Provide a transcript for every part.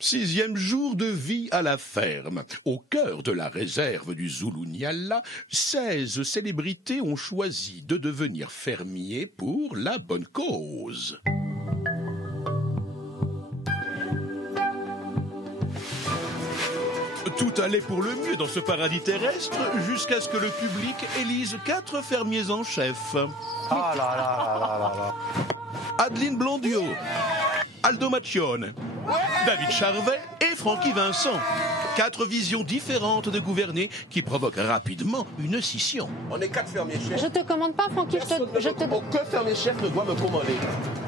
6e jour de vie à la ferme. Au cœur de la réserve du Zulu Nyala, 16 célébrités ont choisi de devenir fermiers pour la bonne cause. Tout allait pour le mieux dans ce paradis terrestre jusqu'à ce que le public élise 4 fermiers en chef. Ah là là là là là là. Adeline Blondiot, Aldo Macchione, David Charvet et Francky Vincent. 4 visions différentes de gouverner qui provoquent rapidement une scission. On est 4 fermiers chefs. Je te commande pas, Francky, Aucun fermier chef ne doit me commander.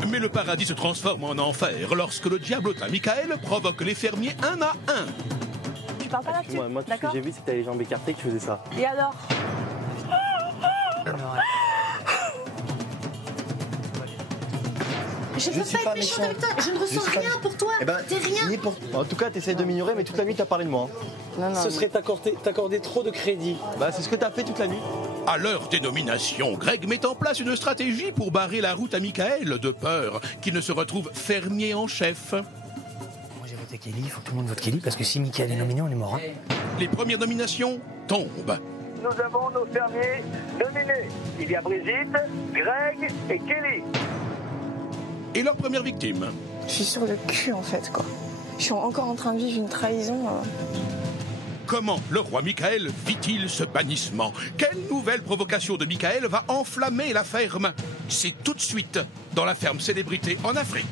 Mais le paradis se transforme en enfer lorsque le diablotin Michael provoque les fermiers un à un. Tu parles pas là-dessus. Moi, tout ce que j'ai vu, c'est que t'avais les jambes écartées que tu faisais ça. Et alors? Je veux pas être méchante avec toi, je ne ressens rien pour toi. T'es rien. En tout cas, t'essayes de m'ignorer, mais toute la nuit, t'as parlé de moi. Ce serait t'accorder trop de crédit. Bah, c'est ce que t'as fait toute la nuit. À leur dénomination, Greg met en place une stratégie pour barrer la route à Michael, de peur qu'il ne se retrouve fermier en chef. Moi j'ai voté Kelly, il faut que tout le monde vote Kelly, parce que si Michael est nominé, on est mort. Hein. Les premières nominations tombent. Nous avons nos fermiers nominés. Il y a Brigitte, Greg et Kelly. Et leur première victime. Je suis sur le cul en fait quoi. Je suis encore en train de vivre une trahison. Comment le roi Michael vit-il ce bannissement? Quelle nouvelle provocation de Michael va enflammer la ferme? C'est tout de suite dans la ferme célébrité en Afrique.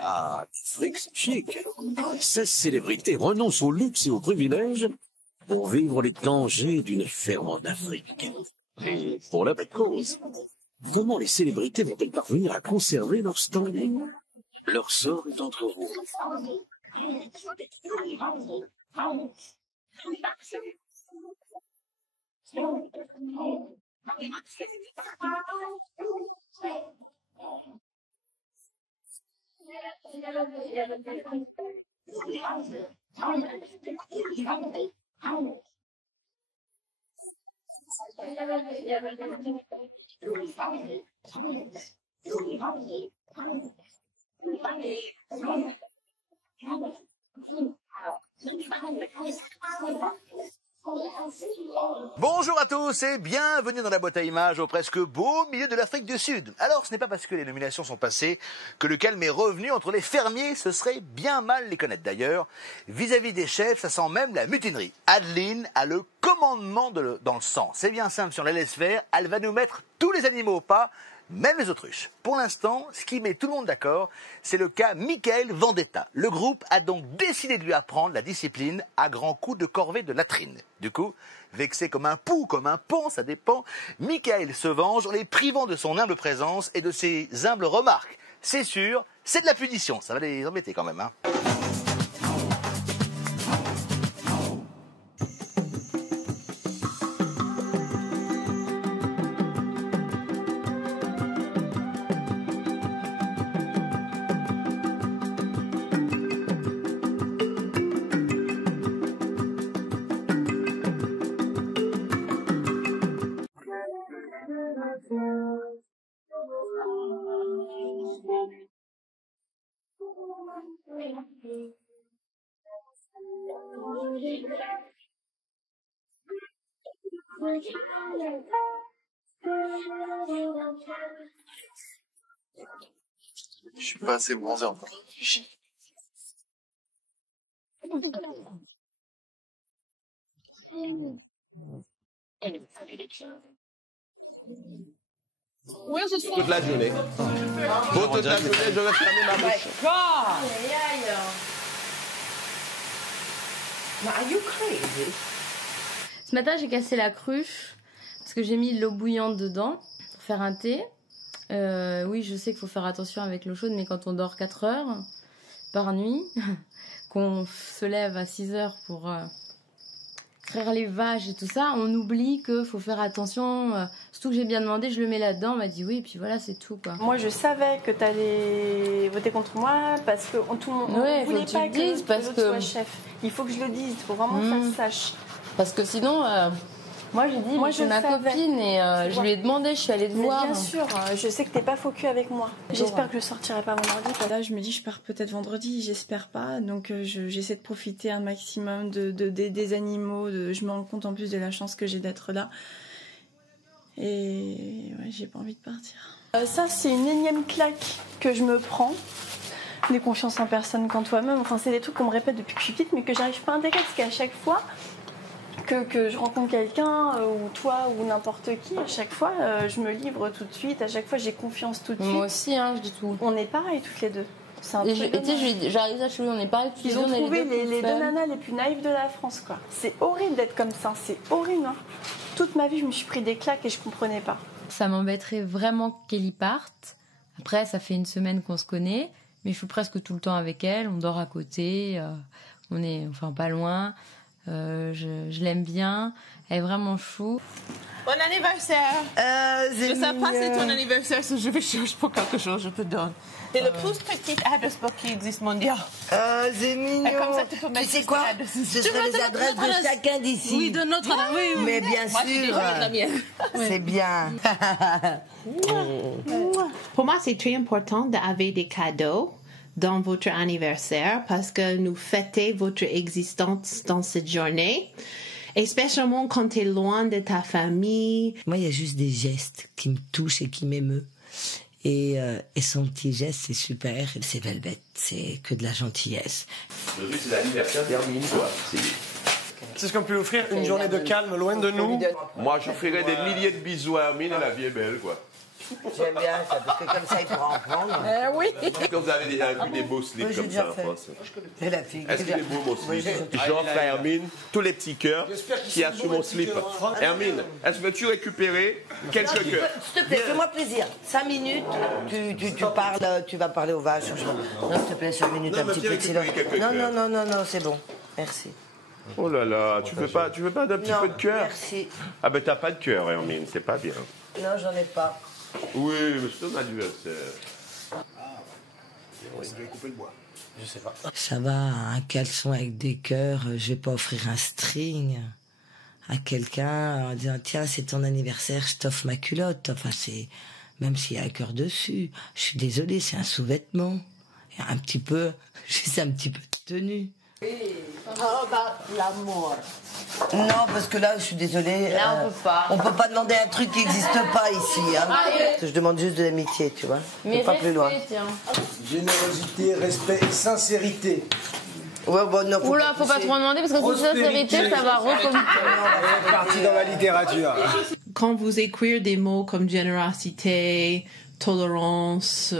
Ah, l'Afrique, c'est chic. 16 célébrités renoncent au luxe et aux privilèges pour vivre les dangers d'une ferme en Afrique. Et pour la bonne cause. Comment les célébrités vont-elles parvenir à conserver leur standing? Leur sort est entre vous. Bonjour à tous et bienvenue dans la boîte à images au presque beau milieu de l'Afrique du Sud. Alors ce n'est pas parce que les nominations sont passées que le calme est revenu entre les fermiers, ce serait bien mal les connaître d'ailleurs. Vis-à-vis des chefs, ça sent même la mutinerie. Adeline a le commandement dans le sang. C'est bien simple, si on la laisse faire, elle va nous mettre tous les animaux au pas, même les autruches. Pour l'instant, ce qui met tout le monde d'accord, c'est le cas Michael Vendetta. Le groupe a donc décidé de lui apprendre la discipline à grands coups de corvée de latrine. Du coup, vexé comme un pou, comme un pont, ça dépend, Michael se venge en les privant de son humble présence et de ses humbles remarques. C'est sûr, c'est de la punition, ça va les embêter quand même, hein. Je suis pas assez bronzé encore. Toute la journée. Pour toute la journée, je vais fermer ma bouche. Are you crazy? Ce matin, j'ai cassé la cruche parce que j'ai mis de l'eau bouillante dedans pour faire un thé. Oui, je sais qu'il faut faire attention avec l'eau chaude, mais quand on dort 4 heures par nuit, qu'on se lève à 6 heures pour traire les vaches et tout ça, on oublie qu'il faut faire attention. Surtout que j'ai bien demandé, je le mets là-dedans, on m'a dit oui, et puis voilà, c'est tout, quoi. Moi je savais que t'allais voter contre moi parce que tout le monde ouais, voulait faut pas que tu le dises, que parce l'autre que soit chef. Il faut que je le dise, il faut vraiment que ça se sache. Parce que sinon, Moi j'ai dit, moi je suis ma copine et je lui ai demandé, je suis allée te voir. Bien sûr, je sais que t'es pas faux cul avec moi. J'espère que je sortirai pas vendredi. Là je me dis je pars peut-être vendredi, j'espère pas. Donc j'essaie de profiter un maximum des animaux. Je me rends compte en plus de la chance que j'ai d'être là. Et ouais, j'ai pas envie de partir. Ça c'est une énième claque que je me prends. Des confiance en personne qu'en toi-même. Enfin c'est des trucs qu'on me répète depuis que je suis petite mais que j'arrive pas à intégrer parce qu'à chaque fois que je rencontre quelqu'un, ou toi, ou n'importe qui, à chaque fois, je me livre tout de suite, à chaque fois, j'ai confiance tout de suite. Moi aussi, hein, je dis tout. On est pareils toutes les deux. C'est un et truc j'arrive à chez lui, on est pareils toutes les deux. Ils ont trouvé les deux nanas les plus naïves de la France, quoi. C'est horrible d'être comme ça, c'est horrible. Hein. Toute ma vie, je me suis pris des claques et je comprenais pas. Ça m'embêterait vraiment qu'elle y parte. Après, ça fait une semaine qu'on se connaît, mais je suis presque tout le temps avec elle, on dort à côté, on est enfin pas loin. Je l'aime bien, elle est vraiment chou. Bon anniversaire. Je sais pas si c'est ton anniversaire, si je vais chercher pour quelque chose, je te donne. C'est le plus petit adresse book qui existe mondial. C'est mignon. Comme ça, tu peux mettre sais quoi? Ce seraient les adresses de chacun d'ici. Oui, de notre adresse. Oui, mais bien moi, sûr. C'est bien. Pour moi, c'est très important d'avoir des cadeaux dans votre anniversaire parce que nous fêtons votre existence dans cette journée. Et spécialement quand tu es loin de ta famille. Moi, il y a juste des gestes qui me touchent et qui m'émeut. Et son petit geste, c'est super. C'est Velvet, c'est que de la gentillesse. Aujourd'hui, c'est l'anniversaire d'Hermine, quoi. C'est ce qu'on peut offrir, une journée de calme loin de nous. Moi, j'offrirais des milliers de bisous à Hermine et la vie est belle, quoi. J'aime bien ça, parce que comme ça, il pourra en prendre. Oui. Est-ce que vous avez déjà vu des beaux slips comme ça en France? C'est la fille. Est-ce qu'il est beau, mon slip? J'offre à Hermine tous les petits cœurs qu'il y a sur mon slip. Hermine, est-ce que veux-tu récupérer quelques cœurs? S'il te plaît, fais-moi plaisir. 5 minutes, tu parles, tu vas parler aux vaches. Non, s'il te plaît, 5 minutes, un petit peu de silence. Non, c'est bon. Merci. Oh là là, tu veux pas d'un petit peu de cœur? Merci. Ah ben t'as pas de cœur, Hermine, c'est pas bien. Non, j'en ai pas. Oui, mais c'est ton anniversaire. Oui, je vais couper le bois. Je sais pas. Ça va, un caleçon avec des cœurs, je vais pas offrir un string à quelqu'un en disant tiens, c'est ton anniversaire, je t'offre ma culotte. Enfin, c'est même s'il y a un cœur dessus. Je suis désolée, c'est un sous-vêtement. Il y a un petit peu, juste un petit peu de tenue. How about l'amour? Non, parce que là, je suis désolée. Là, on peut pas. On peut pas demander un truc qui n'existe pas ici. Hein. Je demande juste de l'amitié, tu vois. Mais pas plus loin. tiens. Générosité, respect et sincérité. Ouais, bon, non, Oula, faut pas trop en demander parce que si sincérité, ça va recommencer. On est parti dans la littérature. Quand vous écrivez des mots comme générosité, tolérance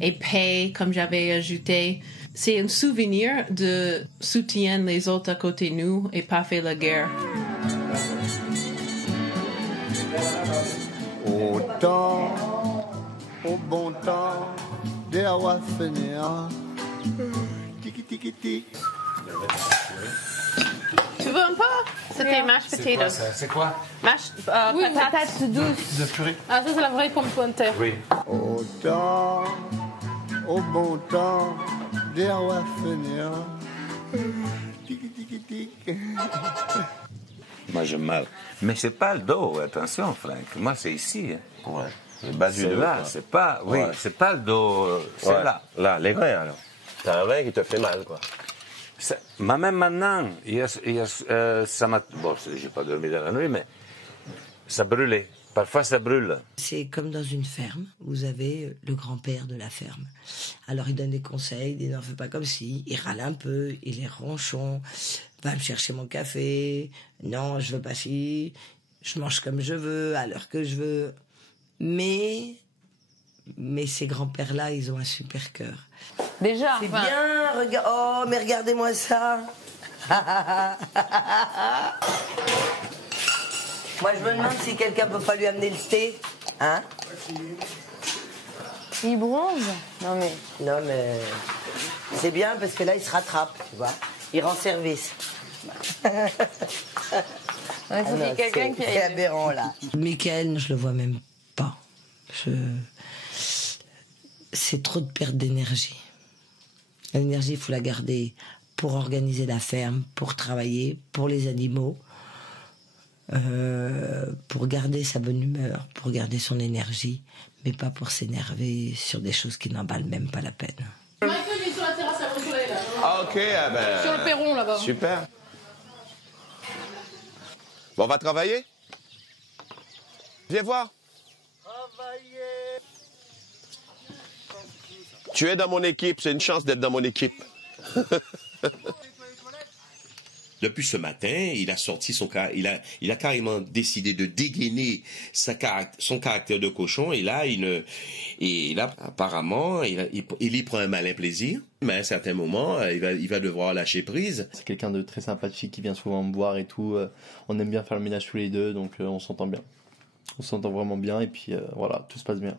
et paix, comme j'avais ajouté, c'est un souvenir de soutenir les autres à côté de nous et pas faire la guerre. Au temps, au bon temps, des rois finir. Tiki tiki tiki. Tu veux un peu? C'était mashed potatoes. C'est quoi? Mashed Oui, patates douces. De purée. Ah, ça, c'est la vraie pomme de terre. Oui. Au temps, au bon temps, des rois finir. Tiki tiki tiki. Moi, je mal. Mais c'est pas le dos, attention, Franck. Moi, c'est ici. Hein. Ouais. Le bas du dos. Là, c'est pas. Oui, c'est pas le dos. C'est là. Là, les reins, alors. T'as un rein qui te fait mal, quoi. Mais même maintenant, ça m'a. Bon, j'ai pas dormi dans la nuit, mais ça brûlait. Parfois, ça brûle. C'est comme dans une ferme. Vous avez le grand-père de la ferme. Alors, il donne des conseils. Il dit non, fais pas comme si. Il râle un peu. Il est ronchon. Va me chercher mon café. Non, je veux pas si. Je mange comme je veux, à l'heure que je veux. Mais ces grands-pères-là, ils ont un super cœur. Déjà. C'est bien. Oh, mais regardez-moi ça. Moi, je me demande si quelqu'un peut pas lui amener le thé. Hein? Il bronze? Non, mais c'est bien parce que là, il se rattrape, tu vois. Il rend service. Il faut qu'il y ait quelqu'un qui C'est aberrant, là. Michael, je le vois même pas. C'est trop de perte d'énergie. L'énergie, il faut la garder pour organiser la ferme, pour travailler, pour les animaux. pour garder sa bonne humeur, pour garder son énergie, mais pas pour s'énerver sur des choses qui n'en valent même pas la peine. Michael, il est sur la terrasse à Brossolet, là. Ah, ok, ah ben... Sur le perron, là-bas. Super. Bon, on va travailler? Viens voir. Tu es dans mon équipe, c'est une chance d'être dans mon équipe. Depuis ce matin, il a sorti il a carrément décidé de dégainer son caractère de cochon et là, apparemment, il y prend un malin plaisir. Mais à un certain moment, il va devoir lâcher prise. C'est quelqu'un de très sympathique qui vient souvent me voir et tout. On aime bien faire le ménage tous les deux, donc on s'entend bien. On s'entend vraiment bien et puis voilà, tout se passe bien.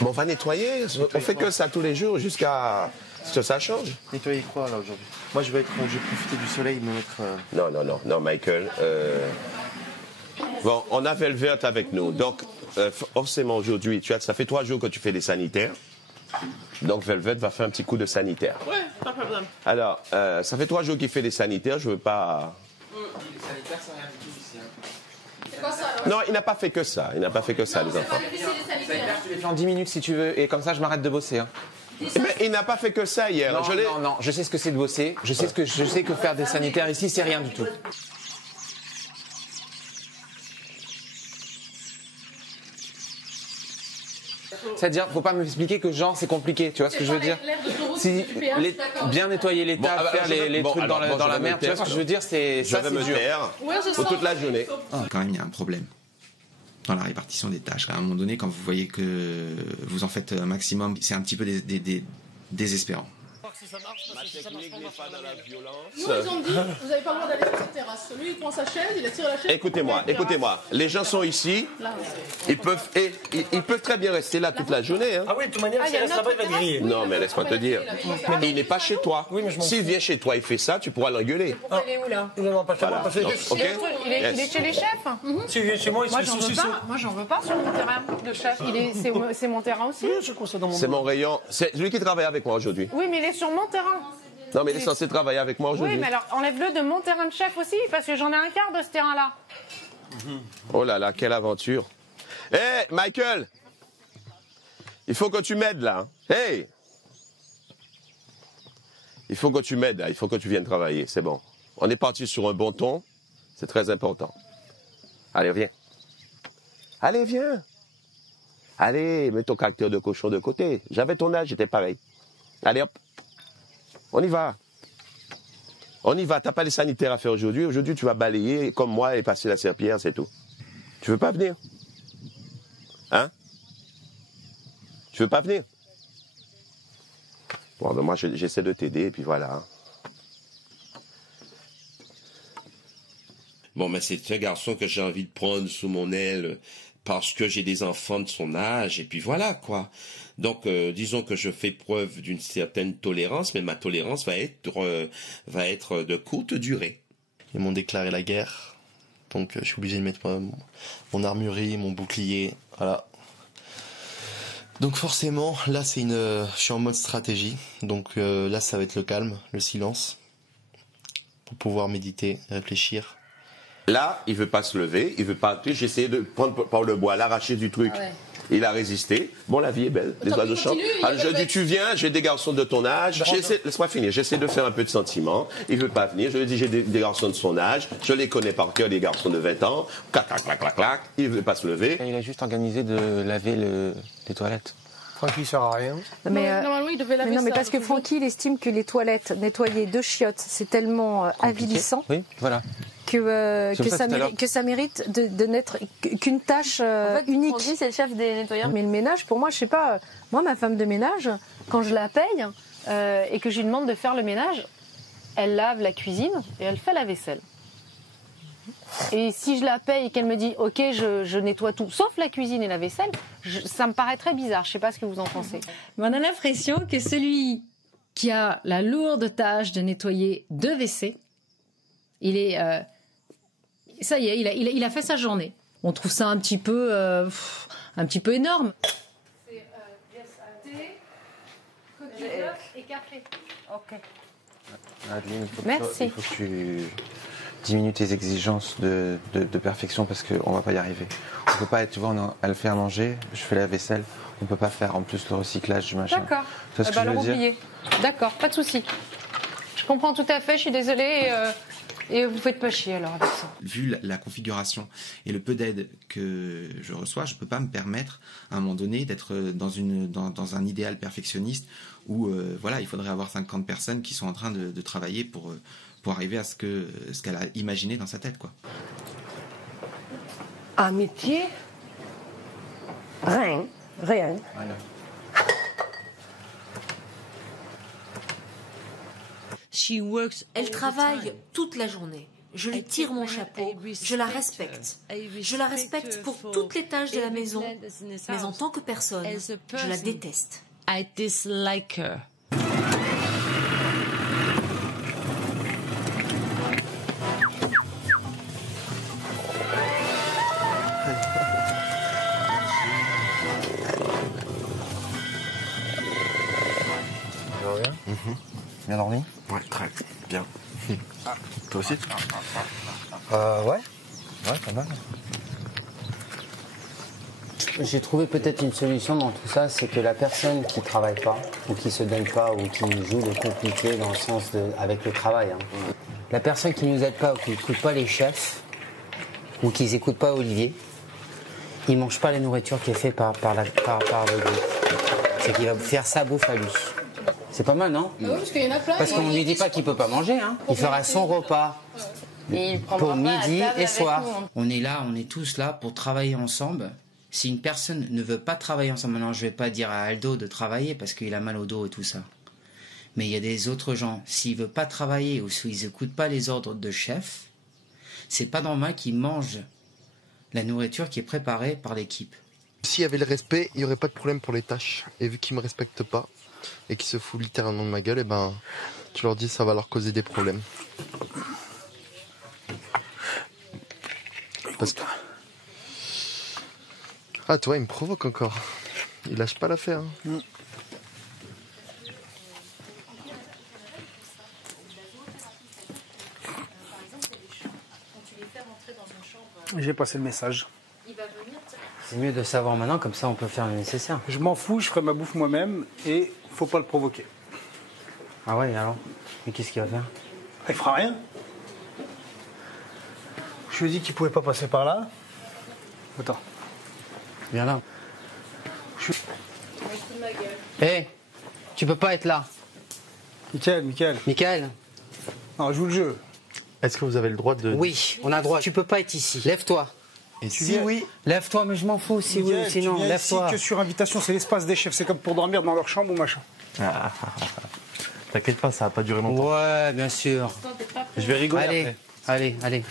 Bon, on va nettoyer. On fait que ça tous les jours jusqu'à ce que ça change. Nettoyer quoi là aujourd'hui? Moi je vais profiter du soleil, me mettre... Non, Michael. Bon, on a Velvet avec nous. Donc, forcément aujourd'hui, ça fait 3 jours que tu fais des sanitaires. Donc Velvet va faire un petit coup de sanitaire. Ouais, pas de problème. Alors, ça fait 3 jours qu'il fait des sanitaires, je veux pas... Les sanitaires, c'est rien du tout ici. C'est quoi ça alors? Non, il n'a pas fait que ça. Il n'a pas fait que ça, les enfants. Tu les fais en 10 minutes si tu veux, et comme ça je m'arrête de bosser. Hein. Mais il n'a pas fait que ça hier. Non, je sais ce que c'est de bosser. Je sais que faire des sanitaires ici, c'est rien du tout. C'est-à-dire, faut pas m'expliquer que genre c'est compliqué, tu vois ce que je veux dire? Si, bien nettoyer les tables, faire les trucs dans la merde, tu vois ce que je veux dire? C'est ça, c'est dur. Je vais me taire pour toute la journée. Quand même, il y a un problème dans la répartition des tâches. À un moment donné, quand vous voyez que vous en faites un maximum, c'est un petit peu désespérant. Nous, ils ont dit, vous n'avez pas le droit d'aller sur cette terrasse. Lui, il prend sa chaise, il attire la chaise. Écoutez-moi. Les gens sont ici. Ils peuvent très bien rester là toute la journée. Hein. Ah oui, de toute manière, s'il reste là-bas, il va griller. Non, mais laisse-moi te dire. Il n'est pas chez toi. S'il vient chez toi, il fait ça, tu pourras l'engueuler. Il est où là? Non, pas chez moi. Il est chez les chefs. S'il vient chez moi, il se fait Moi, j'en veux pas sur mon terrain de chef. C'est mon terrain aussi. C'est mon rayon. C'est lui qui travaille avec moi aujourd'hui. Oui, mais il est sur mon terrain. Non, mais il est censé travailler avec moi aujourd'hui. Oui, mais alors enlève-le de mon terrain de chef aussi, parce que j'en ai un quart de ce terrain-là. Oh là là, quelle aventure. Hé, Michael, il faut que tu m'aides là. Hey, il faut que tu m'aides là, il faut que tu viennes travailler, c'est bon. On est parti sur un bon ton, c'est très important. Allez, viens. Allez, viens. Allez, mets ton caractère de cochon de côté. J'avais ton âge, j'étais pareil. Allez, hop. On y va. On y va. T'as pas les sanitaires à faire aujourd'hui. Aujourd'hui, tu vas balayer comme moi et passer la serpillière, c'est tout. Tu veux pas venir? Hein? Tu veux pas venir? Bon, ben moi, j'essaie de t'aider, et puis voilà. Bon, mais c'est un garçon que j'ai envie de prendre sous mon aile parce que j'ai des enfants de son âge, et puis voilà, quoi. Donc, disons que je fais preuve d'une certaine tolérance, mais ma tolérance va être de courte durée. Ils m'ont déclaré la guerre, donc je suis obligé de mettre mon armurerie, mon bouclier, voilà. Donc forcément, là je suis en mode stratégie, donc là ça va être le calme, le silence, pour pouvoir méditer, réfléchir. Là, il veut pas se lever, il veut pas. J'essaie de prendre par le bois, l'arracher du truc. Ah ouais. Il a résisté. Bon, la vie est belle. Les oiseaux chantent. Alors, je dis, tu viens, j'ai des garçons de ton âge. Laisse-moi finir. J'essaie de faire un peu de sentiment. Il veut pas venir. Je lui dis, j'ai des garçons de son âge. Je les connais par cœur, les garçons de 20 ans. Clac, clac, clac, clac, clac. Il veut pas se lever. Il a juste organisé de laver les toilettes. Francky, ça sert à rien. Normalement, il devait laver ça. Non, mais parce que Francky, il estime que les toilettes nettoyées de chiottes, c'est tellement avilissant. Oui, voilà. Que ça mérite de n'être qu'une tâche unique. Francky, c'est le chef des nettoyeurs. Mais le ménage, pour moi, je sais pas. Moi, ma femme de ménage, quand je la paye et que je lui demande de faire le ménage, elle lave la cuisine et elle fait la vaisselle. Et si je la paye et qu'elle me dit « Ok, je nettoie tout, sauf la cuisine et la vaisselle », ça me paraît très bizarre. Je ne sais pas ce que vous en pensez. Mais on a l'impression que celui qui a la lourde tâche de nettoyer 2 WC, il est... ça y est, il a fait sa journée. On trouve ça un petit peu énorme. C'est thé, cocktail et café. Ok. Adeline, Merci. Il faut que diminue tes exigences de perfection parce qu'on va pas y arriver. On peut pas être, tu vois, elle fait à manger, je fais la vaisselle, on peut pas faire en plus le recyclage du machin. D'accord. Tu vois ce que je veux dire? Oubliez. D'accord, pas de souci. Je comprends tout à fait, je suis désolée. Et vous faites pas chier alors avec ça. Vu la configuration et le peu d'aide que je reçois, je peux pas me permettre à un moment donné d'être dans un idéal perfectionniste où voilà, il faudrait avoir 50 personnes qui sont en train de travailler pour arriver à ce qu'elle a imaginé dans sa tête, quoi. Amitié? Rien. Voilà. Elle travaille toute la journée. Je lui tire mon chapeau, je la respecte. Je la respecte pour toutes les tâches de la maison, mais en tant que personne, je la déteste. I dislike her. Ça va bien? Bien dormi? Ouais, très bien. Toi aussi? Ouais, pas mal. J'ai trouvé peut-être une solution dans tout ça, c'est que la personne qui travaille pas, ou qui se donne pas, ou qui joue le compliqué dans le sens avec le travail, hein. La personne qui nous aide pas, ou qui n'écoute pas les chefs, ou qui n'écoute pas Olivier, il mange pas la nourriture qui est faite par le groupe. C'est qu'il va faire sa bouffe à lui. C'est pas mal, non? Oui, parce qu'il y en a plein. Parce qu'on lui dit pas qu'il peut pas manger, hein. Il fera son repas pour midi et soir. On est là, on est tous là pour travailler ensemble. Si une personne ne veut pas travailler ensemble, maintenant je vais pas dire à Aldo de travailler parce qu'il a mal au dos et tout ça. Mais il y a des autres gens, s'il veut pas travailler ou s'ils n'écoutent pas les ordres de chef, c'est pas normal qu'ils mangent la nourriture qui est préparée par l'équipe. S'il y avait le respect, il n'y aurait pas de problème pour les tâches. Et vu qu'ils me respectent pas et qu'ils se foutent littéralement de ma gueule, et ben, tu leur dis ça va leur causer des problèmes. Parce que... Ah, toi, il me provoque encore. Il lâche pas l'affaire. Hein. J'ai passé le message. C'est mieux de savoir maintenant, comme ça on peut faire le nécessaire. Je m'en fous, je ferai ma bouffe moi-même et faut pas le provoquer. Ah ouais, alors? Mais qu'est-ce qu'il va faire? Il fera rien. Je lui ai dit qu'il pouvait pas passer par là. Attends. Viens là. Hé, tu peux pas être là. Michael. Non, joue le jeu. Est-ce que vous avez le droit de... Oui, on a le droit. Tu peux pas être ici. Lève-toi. Et si oui? Lève-toi, mais je m'en fous. Si oui ou sinon, lève-toi. Que sur invitation, c'est l'espace des chefs. C'est comme pour dormir dans leur chambre ou machin. T'inquiète pas, ça va pas durer longtemps. Ouais, bien sûr. Je vais rigoler après. Allez.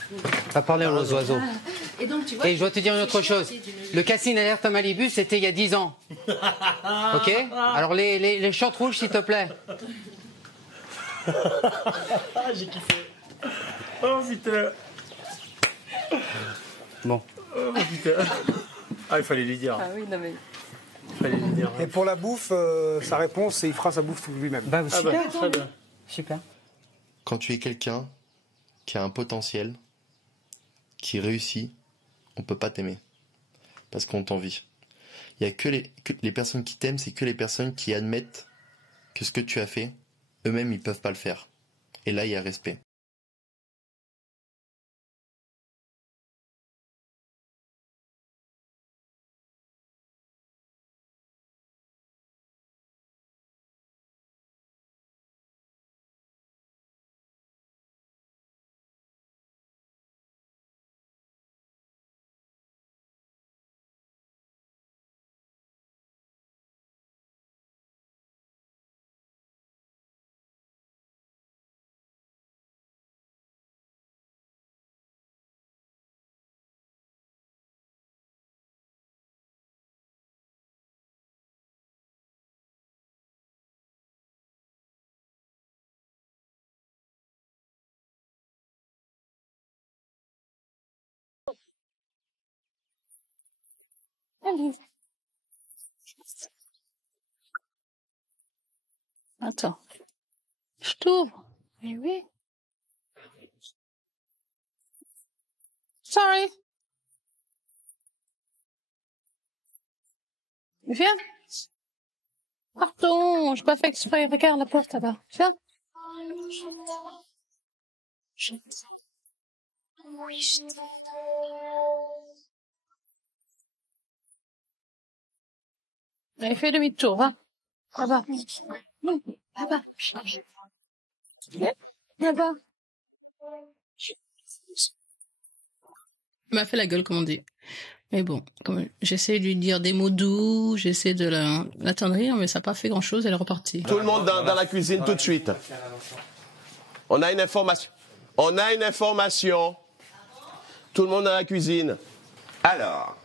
Va parler aux oiseaux. Et donc, tu vois, Et je dois te dire une autre chose. Le casting alerte à Malibu, c'était il y a 10 ans. Ok? Alors les shorts rouges, s'il te plaît. J'ai kiffé. Oh putain. Bon. Oh putain. Ah, il fallait lui dire. Ah oui, non mais... Il fallait lui dire. Et pour la bouffe, sa réponse, c'est il fera sa bouffe lui-même. Bah, super. Très bien. Super. Quand tu es quelqu'un qui a un potentiel, qui réussit, on peut pas t'aimer. Parce qu'on t'envie. Il y a que les personnes qui t'aiment, c'est que les personnes qui admettent que ce que tu as fait, eux-mêmes, ils peuvent pas le faire. Et là, il y a respect. Allez. Attends. Je t'ouvre. Eh oui. Sorry. Viens. Pardon, j'ai pas fait exprès. Regarde la porte là-bas. Viens. Allez, fais demi-tour, va. Là-bas. Là-bas. Là-bas. Il m'a fait la gueule, comme on dit. Mais bon, j'essaie de lui dire des mots doux, j'essaie de l'attendrir, mais ça n'a pas fait grand-chose, elle est repartie. Tout le monde dans la cuisine tout de suite. On a une information. On a une information. Tout le monde dans la cuisine. Alors,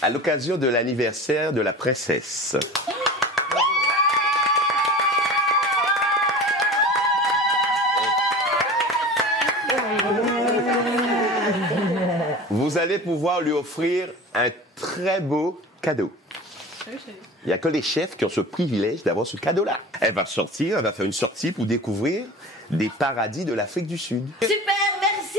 à l'occasion de l'anniversaire de la princesse. Vous allez pouvoir lui offrir un très beau cadeau. Il n'y a que les chefs qui ont ce privilège d'avoir ce cadeau-là. Elle va sortir, elle va faire une sortie pour découvrir des paradis de l'Afrique du Sud. Super, merci.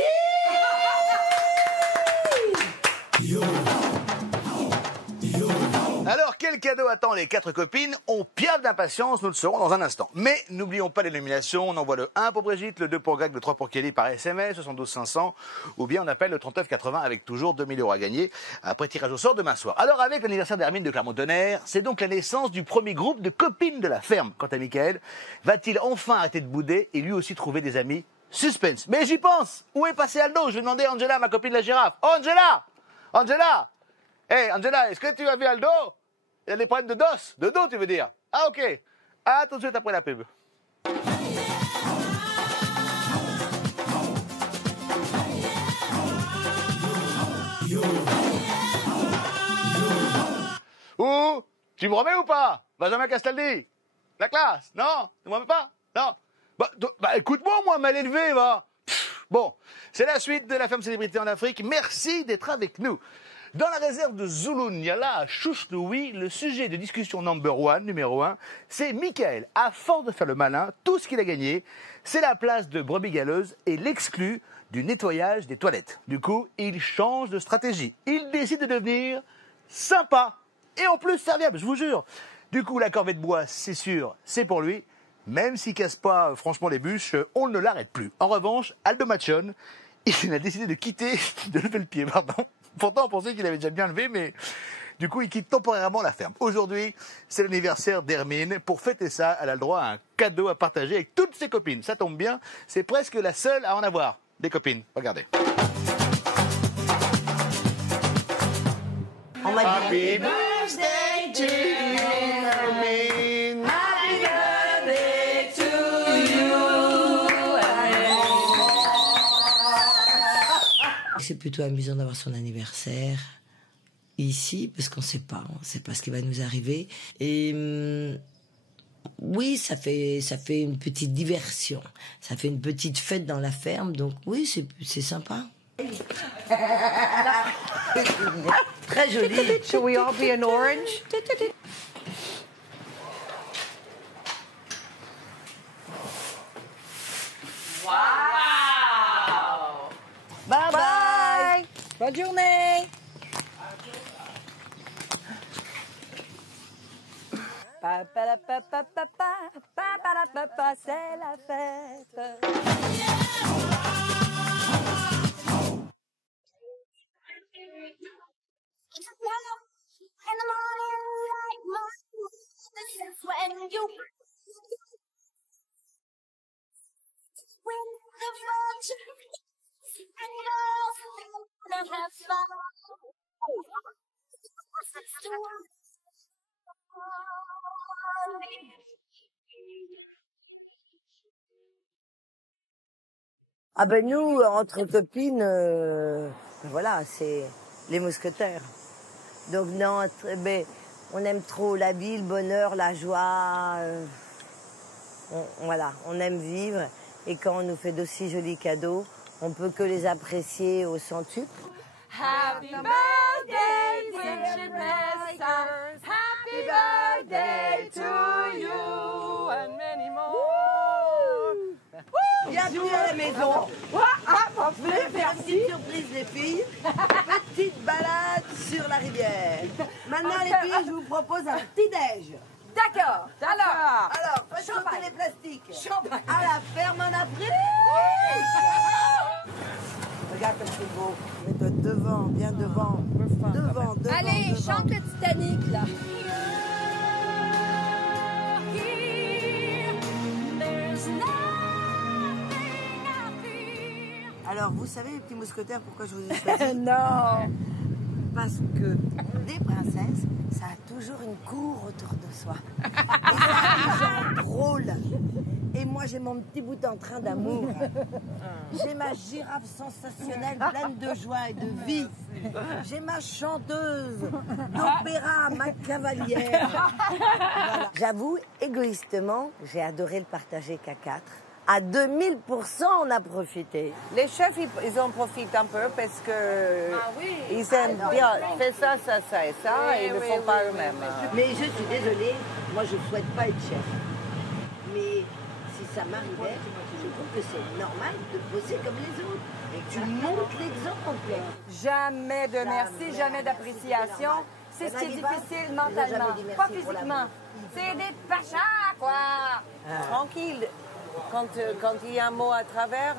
Alors, quel cadeau attend les 4 copines? On piaffe d'impatience, nous le saurons dans un instant. Mais n'oublions pas l'élimination, on envoie le 1 pour Brigitte, le 2 pour Greg, le 3 pour Kelly par SMS, 72 500, ou bien on appelle le 39 80 avec toujours 2000 € à gagner, après tirage au sort demain soir. Alors, avec l'anniversaire d'Hermine de Clermont-Tonnerre, c'est donc la naissance du premier groupe de copines de la ferme. Quant à Michael, va-t-il enfin arrêter de bouder et lui aussi trouver des amis? Suspense. Mais j'y pense. Où est passé Aldo? Je vais demander à Angela, ma copine la girafe. Oh, Angela! Angela! Hey, Angela, est-ce que tu as vu Aldo? Il y a des problèmes de dos. De dos, tu veux dire? Ah, ok. À tout de suite après la pub. Ouh, tu me remets ou pas? Benjamin Castaldi? La classe? Non? Tu me remets pas? Non? Bah écoute-moi, moi, mal élevé, va. Bon, c'est la suite de la ferme célébrité en Afrique. Merci d'être avec nous. Dans la réserve de Zulunyala à Chouchnoui, le sujet de discussion numéro 1, c'est Michael. À force de faire le malin, tout ce qu'il a gagné, c'est la place de brebis galeuse et l'exclut du nettoyage des toilettes. Du coup, il change de stratégie. Il décide de devenir sympa et en plus serviable, je vous jure. Du coup, la corvée de bois, c'est sûr, c'est pour lui. Même s'il casse pas franchement les bûches, on ne l'arrête plus. En revanche, Aldo Machon, il a décidé de quitter, de lever le pied, pardon. Pourtant, on pensait qu'il avait déjà bien levé, mais du coup, il quitte temporairement la ferme. Aujourd'hui, c'est l'anniversaire d'Hermine. Pour fêter ça, elle a le droit à un cadeau à partager avec toutes ses copines. Ça tombe bien, c'est presque la seule à en avoir, des copines. Regardez. Happy birthday to you, Hermine. Happy birthday to you, C'est plutôt amusant d'avoir son anniversaire ici, parce qu'on sait pas ce qui va nous arriver. Et oui, ça fait une petite diversion, ça fait une petite fête dans la ferme, donc oui, c'est sympa. Très joli. Shall we all be an orange? Wow! Bye bye! Bonne journée! C'est la fête! Ah ben nous, entre copines, voilà, c'est les mousquetaires. Donc non, on aime trop la vie, le bonheur, la joie. Voilà, on aime vivre. Et quand on nous fait d'aussi jolis cadeaux, on peut que les apprécier au centuple. Happy birthday, Bridget Messers. Happy birthday to you and many more. Bienvenue à la maison. Je vais faire une petite surprise, les filles. Petite balade sur la rivière. Maintenant, les filles, je vous propose un petit déj. D'accord. Alors, faites sauter les plastiques. Champagne. À la ferme, on a pris. Regarde comme c'est beau. Mets-toi devant, bien devant. Devant. Allez, chante le Titanic, là. Alors, vous savez, les petits mousquetaires, pourquoi je vous ai choisi? Non. Parce que des princesses, ça a toujours une cour autour de soi. Et ça a des gens drôles. Et moi, j'ai mon petit bout en train d'amour. J'ai ma girafe sensationnelle, pleine de joie et de vie. J'ai ma chanteuse d'opéra, ma cavalière. Voilà. J'avoue, égoïstement, j'ai adoré le partager qu'à 4. À 2000%, on a profité. Les chefs, ils en profitent un peu parce que ils aiment bien. Fais ça, ça, ça et ça, et ils ne font pas eux-mêmes. Mais je suis désolée, moi je ne souhaite pas être chef. Mais si ça m'arrivait, je trouve que c'est normal de bosser comme les autres. Et tu montres l'exemple. Jamais de merci, jamais d'appréciation. C'est ce qui est difficile mentalement, pas physiquement. C'est des pachas, quoi. Tranquille. Quand il y a un mot à travers,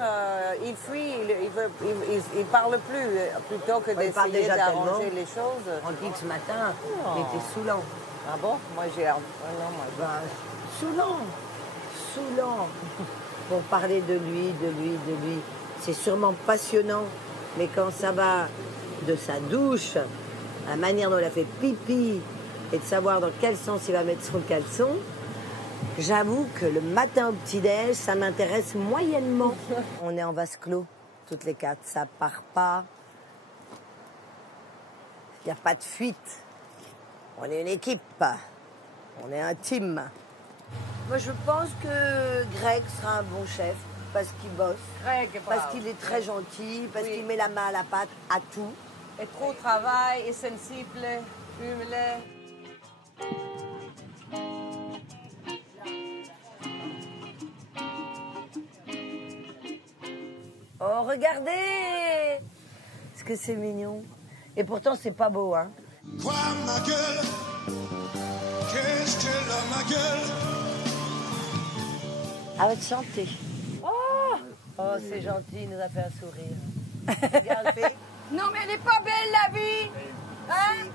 il fuit, il parle plus, plutôt que d'essayer d'arranger les choses. Tranquille, ce matin, il était saoulant. Ah bon? Moi, j'ai... non, moi, Saoulant. Pour parler de lui. C'est sûrement passionnant, mais quand ça va de sa douche, la manière dont il a fait pipi, et de savoir dans quel sens il va mettre son caleçon, j'avoue que le matin au petit-déj, ça m'intéresse moyennement. On est en vase clos, toutes les 4. Ça part pas. Il n'y a pas de fuite. On est une équipe. On est un team. Moi, je pense que Greg sera un bon chef parce qu'il bosse, parce qu'il est très gentil, parce qu'il met la main à la pâte à tout. Et trop travail, est sensible, humble. Oh, regardez! Est-ce que c'est mignon? Et pourtant, c'est pas beau, hein? Quoi, ma gueule? Qu'est-ce qu'elle a, ma gueule? À votre santé. Oh, c'est gentil, il nous a fait un sourire. Regarde, fais. Non, mais elle est pas belle, la vie! Hein?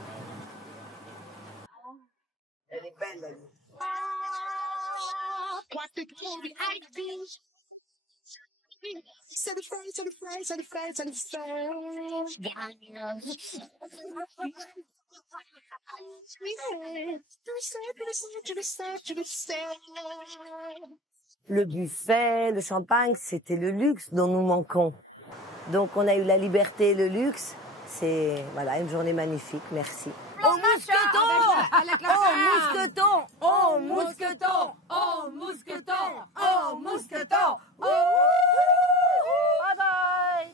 Elle est belle, la vie. Le buffet, le champagne, c'était le luxe dont nous manquons. Donc on a eu la liberté et le luxe. C'est voilà, une journée magnifique, merci. Au mousqueton! Au mousqueton! Au mousqueton! Au mousqueton! Au mousqueton! Bye bye!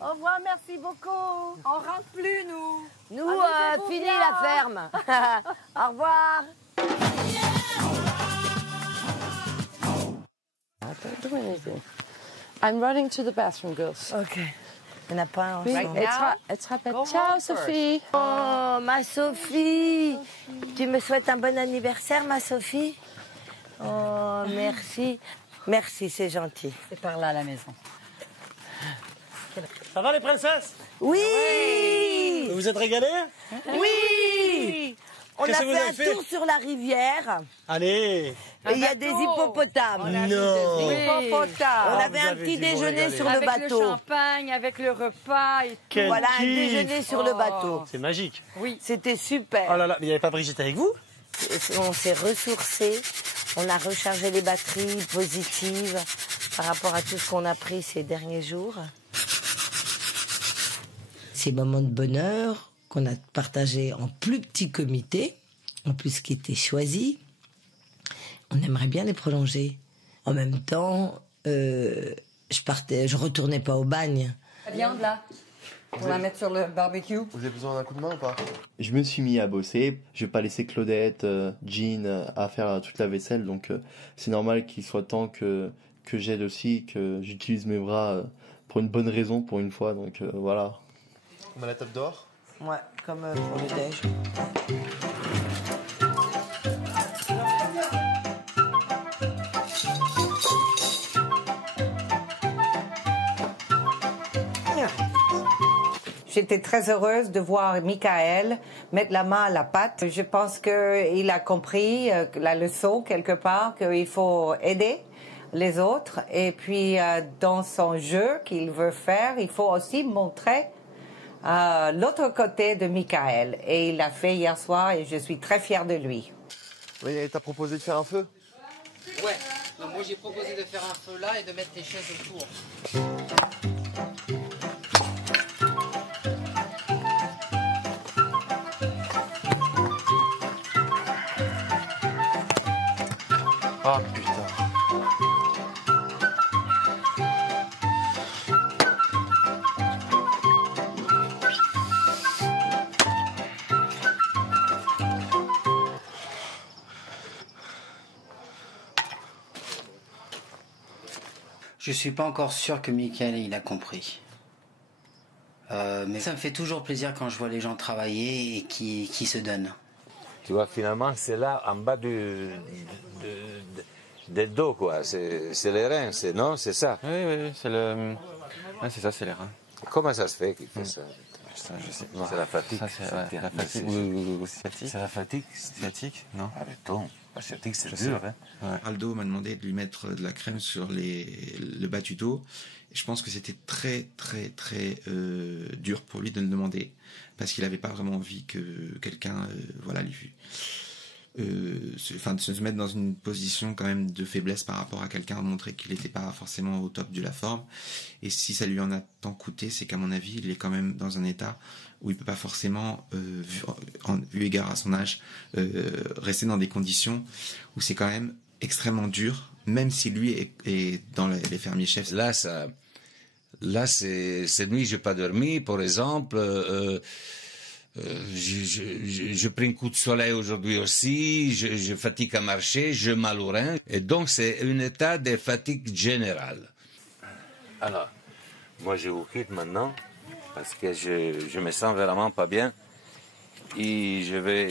Au revoir, merci beaucoup. On rentre plus, nous. Nous, fini la ferme. Au revoir. Don't do anything. I'm running to the bathroom, girls. Okay. Il n'y en a pas un Right now? Ciao, Sophie. Oh, ma Sophie. Tu me souhaites un bon anniversaire, ma Sophie? Oh, merci. Merci, c'est gentil. C'est par là à la maison. Ça va les princesses? Oui. Vous vous êtes régalées? Oui. On a Qu'est-ce que vous fait avez un fait tour sur la rivière. Allez. Et il y a des hippopotames. Non. On avait un petit déjeuner sur le bateau. Avec le champagne, avec le repas et tout. Voilà, un déjeuner sur le bateau. C'est magique. Oui. C'était super. Oh là là, mais il n'y avait pas Brigitte avec vous? On s'est ressourcés, on a rechargé les batteries positives par rapport à tout ce qu'on a pris ces derniers jours. Ces moments de bonheur qu'on a partagés en plus petit comité, en plus qui était choisi, on aimerait bien les prolonger. En même temps, je retournais pas au bagne. La viande là, on va mettre sur le barbecue. Vous avez besoin d'un coup de main ou pas? Je me suis mis à bosser. Je vais pas laisser Claudette, Jean à faire toute la vaisselle, donc c'est normal qu'il soit temps que que j'aide aussi, que j'utilise mes bras pour une bonne raison, pour une fois. Donc voilà. On met la table dehors ? Ouais, comme pour le déj. J'étais très heureuse de voir Michael mettre la main à la pâte. Je pense qu'il a compris la leçon quelque part, qu'il faut aider les autres. Et puis, dans son jeu qu'il veut faire, il faut aussi montrer l'autre côté de Michael. Et il l'a fait hier soir et je suis très fière de lui. Oui, t'as proposé de faire un feu ? Ouais, non, moi j'ai proposé de faire un feu là et de mettre les chaises autour. Ah putain. Je suis pas encore sûr que Michael il a compris. Mais ça me fait toujours plaisir quand je vois les gens travailler et qui se donnent. Tu vois, finalement, c'est là, en bas des dos, quoi. C'est les reins, non? C'est ça? Oui, c'est le... Ouais, c'est ça, c'est les reins. Comment ça se fait qu'il fait ça? Ça, je sais. C'est la fatigue. Ça, c'est la fatigue ou sciatique. C'est la fatigue sciatique, non? Arrêtons. La sciatique, c'est dur, hein? Ouais. Aldo m'a demandé de lui mettre de la crème sur le bas du dos. Et je pense que c'était très dur pour lui de le demander, parce qu'il n'avait pas vraiment envie que quelqu'un se mettre dans une position quand même de faiblesse par rapport à quelqu'un, montrer qu'il n'était pas forcément au top de la forme. Et si ça lui en a tant coûté, c'est qu'à mon avis, il est quand même dans un état où il peut pas forcément, vu égard à son âge, rester dans des conditions où c'est quand même extrêmement dur, même si lui est dans les fermiers chefs. Là, cette nuit, j'ai pas dormi, par exemple. Je prends un coup de soleil aujourd'hui aussi. Je fatigue à marcher, je mal aux reins. Et donc, c'est un état de fatigue générale. Alors, moi, je vous quitte maintenant parce que je me sens vraiment pas bien. Et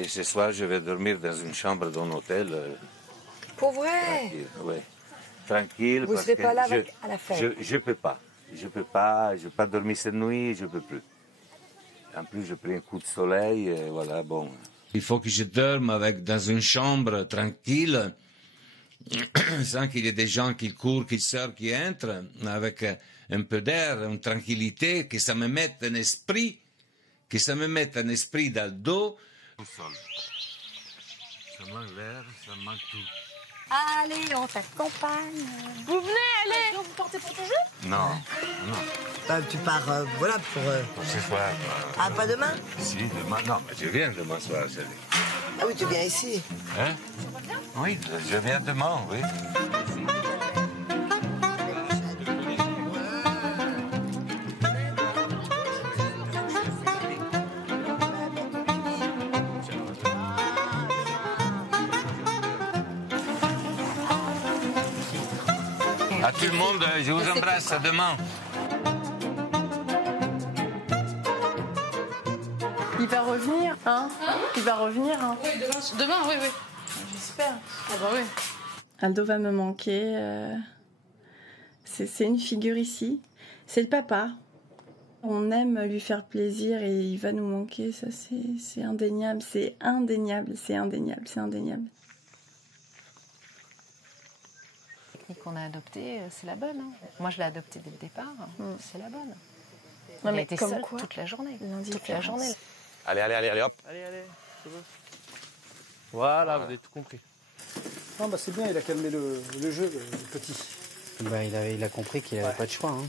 ce soir, je vais dormir dans une chambre d'un hôtel. Pour vrai? Oui. Tranquille. Vous ne serez pas là à la fête? Je peux pas. Je peux pas dormir cette nuit, je peux plus. En plus, je prends un coup de soleil, et voilà, bon. Il faut que je dorme dans une chambre tranquille, sans qu'il y ait des gens qui courent, qui sortent, qui entrent, avec un peu d'air, une tranquillité, que ça me mette un esprit, dans le dos. Tout seul. Ça manque l'air, ça manque tout. Allez, on t'accompagne. Vous venez, allez. Vous partez pour toujours? Non. Tu pars, pour ce soir. Ah, pas demain? Si, demain. Non, mais je viens demain soir, chérie. Ah oui, tu viens ici. Hein? Oui, je viens demain, oui. À tout le monde, je vous embrasse, à demain. Il va revenir, hein? Il va revenir, hein? Oui, demain, oui. J'espère. Ah bah oui. Aldo va me manquer. C'est une figure ici. C'est le papa. On aime lui faire plaisir et il va nous manquer. Ça, c'est indéniable. C'est indéniable. Qu'on a adoptée, c'est la bonne. Hein. Moi, je l'ai adoptée dès le départ. C'est la bonne. Non, Elle mais était comme seule quoi, toute la journée. L'indifférence. Allez, hop. Allez, c'est bon. Voilà, vous avez tout compris. Non, c'est bien, il a calmé le jeu, le petit. Il a compris qu'il n'avait pas de choix. Hein.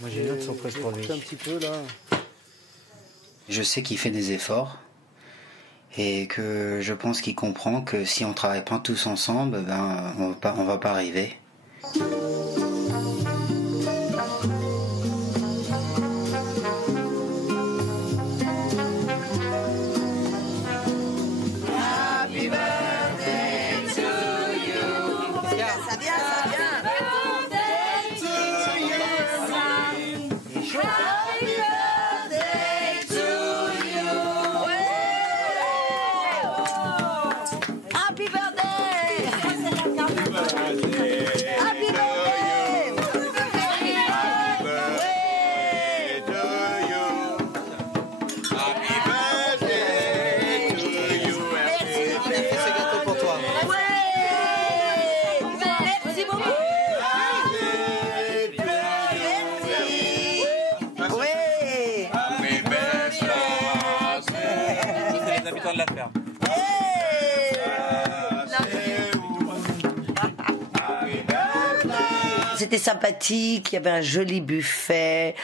Moi, j'ai une autre surprise pour lui. Un petit peu, là. Je sais qu'il fait des efforts. Et que je pense qu'il comprend que si on travaille pas tous ensemble, on va pas arriver. de la ferme. C'était sympathique, il y avait un joli buffet,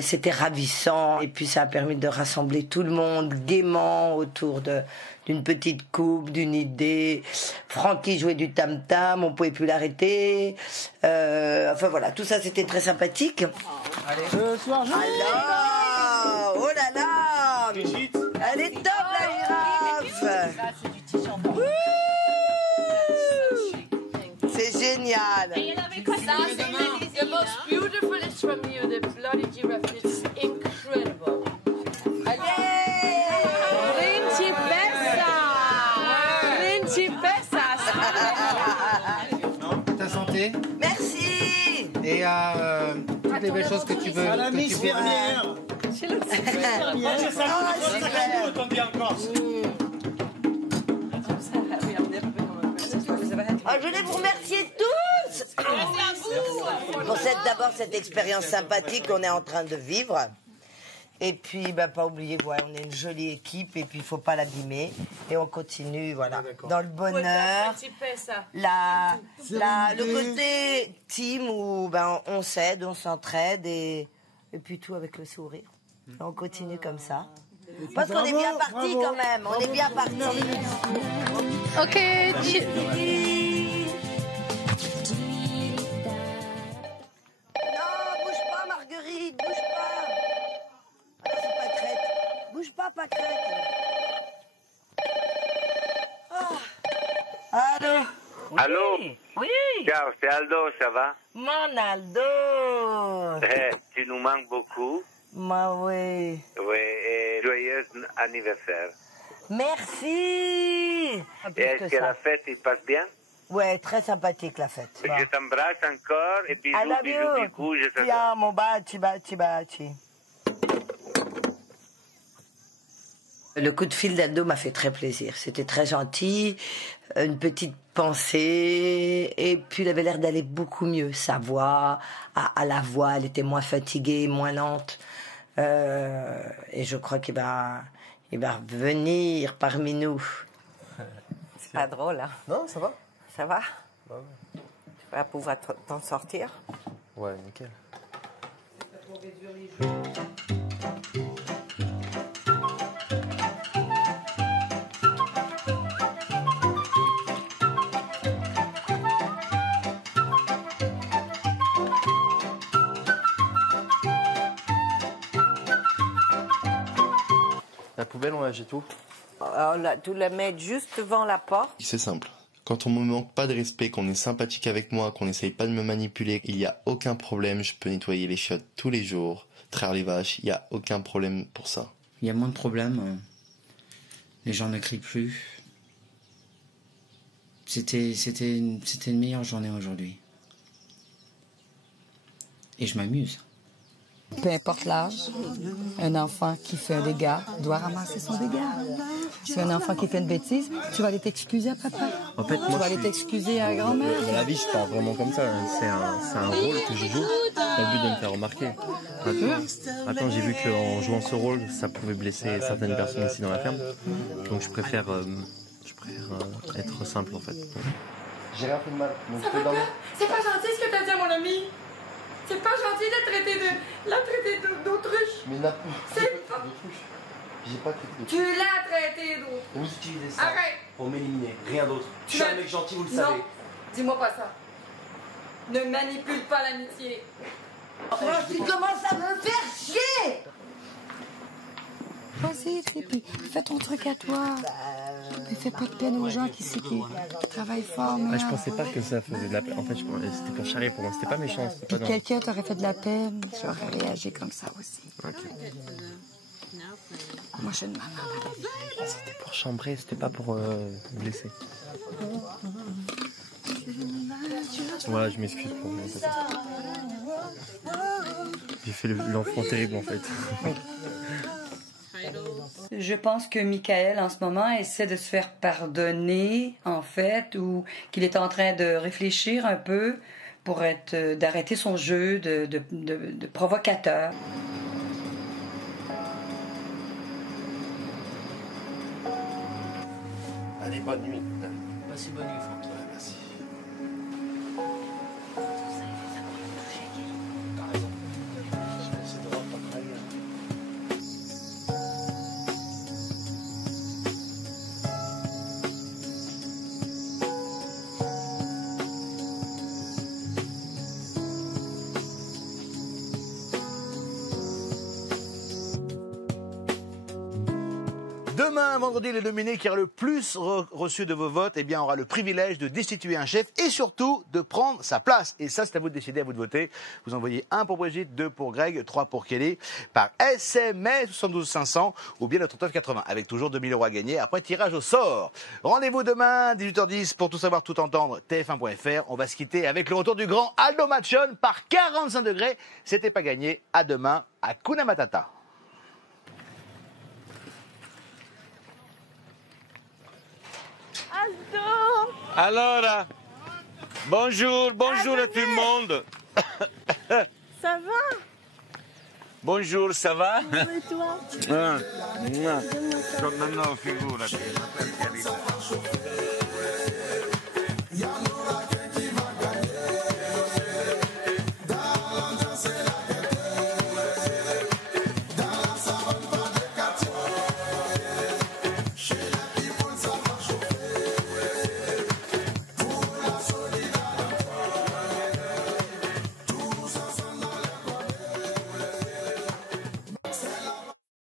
c'était ravissant. Et puis ça a permis de rassembler tout le monde gaiement autour d'une petite coupe, d'une idée. Francky jouait du tam-tam, on pouvait plus l'arrêter. Enfin voilà, tout ça c'était très sympathique. Allez, ce soir, Alors, oh là là, elle est top la girafe. C'est génial. The most beautiful is from you, the bloody giraffe. It's incredible. Ta santé. Merci. Et toutes les belles choses que tu veux. À la Miss Fermière. C'est le C'est ça, on dit encore. Je voulais vous remercier tous pour d'abord cette expérience sympathique qu'on est en train de vivre. Et puis, pas oublier qu'on on est une jolie équipe et puis il ne faut pas l'abîmer. Et on continue, voilà, dans le bonheur. Le côté team où on s'aide, on s'entraide et puis tout avec le sourire. On continue comme ça. Parce qu'on est bien parti quand même, on est bien parti. Ok, Pas crête. Allô. Allô. Oui. Ciao, c'est Aldo, ça va? Mon Aldo. Tu nous manques beaucoup. Oui. Oui, et joyeux anniversaire. Merci. Et est-ce que la fête, il passe bien? Ouais, très sympathique la fête. Je t'embrasse encore et bisous, je te Ti amo, baci, baci, baci. Le coup de fil d'Aldo m'a fait très plaisir. C'était très gentil, une petite pensée, et puis il avait l'air d'aller beaucoup mieux. Sa voix, à la voix, elle était moins fatiguée, moins lente. Et je crois qu'il va revenir parmi nous. C'est pas drôle, hein? Non, ça va. Ça va? Bah ouais. Tu vas pouvoir t'en sortir? Ouais, nickel. La poubelle, on la jette où? Tu la mets juste devant la porte. C'est simple. Quand on me manque pas de respect, qu'on est sympathique avec moi, qu'on n'essaye pas de me manipuler, il n'y a aucun problème. Je peux nettoyer les chiottes tous les jours, traire les vaches. Il n'y a aucun problème pour ça. Il y a moins de problèmes. Les gens ne crient plus. C'était une meilleure journée aujourd'hui. Et je m'amuse. Peu importe l'âge, un enfant qui fait un dégât doit ramasser son dégât. Si un enfant qui fait une bêtise, tu vas aller t'excuser à papa. En fait, tu vas aller t'excuser à grand-mère. Dans la vie, je parle vraiment comme ça. C'est un rôle que je joue dans le but de me faire remarquer. Maintenant, j'ai vu qu'en jouant ce rôle, ça pouvait blesser certaines personnes ici dans la ferme. Donc je préfère être simple en fait. J'ai rien fait de mal. Donc je peux dormir. C'est pas gentil ce que t'as dit à mon ami. C'est pas gentil de la traiter d'autruche. Mais c'est pas d'autruche. J'ai pas traité d'autruche. Tu l'as traité d'autruche. Vous utilisez ça Arrête. pour m'éliminer, rien d'autre. Je suis un mec gentil, vous le savez. Non, dis-moi pas ça. Ne manipule pas l'amitié. Tu commences à me faire chier. Vas-y, puis fais ton truc à toi. Mais fais pas de peine aux gens qui travaillent fort. Je pensais pas que ça faisait de la peine. En fait, c'était pour charrier pour moi. C'était pas méchant. Puis quelqu'un t'aurait fait de la peine, j'aurais réagi comme ça aussi. Okay. Moi, je suis une maman dans la vie. C'était pour chambrer, c'était pas pour blesser. Ouais, je m'excuse pour ça. J'ai fait l'enfant terrible en fait. Je pense que Michael, en ce moment, essaie de se faire pardonner, en fait, ou qu'il est en train de réfléchir un peu pour d'arrêter son jeu de provocateur. Allez, bonne nuit. Merci, bonne nuit, Franck. Ouais, merci. T'as raison. Je vais essayer de voir pas travailler. Demain, vendredi, les nominés qui aura le plus reçu de vos votes, eh bien, aura le privilège de destituer un chef et surtout de prendre sa place. Et ça, c'est à vous de décider, à vous de voter. Vous envoyez 1 pour Brigitte, 2 pour Greg, 3 pour Kelly par SMS 72 500 ou bien le 39 80 avec toujours 2000 € à gagner après tirage au sort. Rendez-vous demain, 18h10 pour tout savoir, tout entendre, tf1.fr. On va se quitter avec le retour du grand Aldo Machon par 45 degrés. C'était pas gagné. À demain. Hakuna Matata. Alors, bonjour à tout le monde. Ça va? Bonjour, ça va? Bonjour et toi? Non, figurati.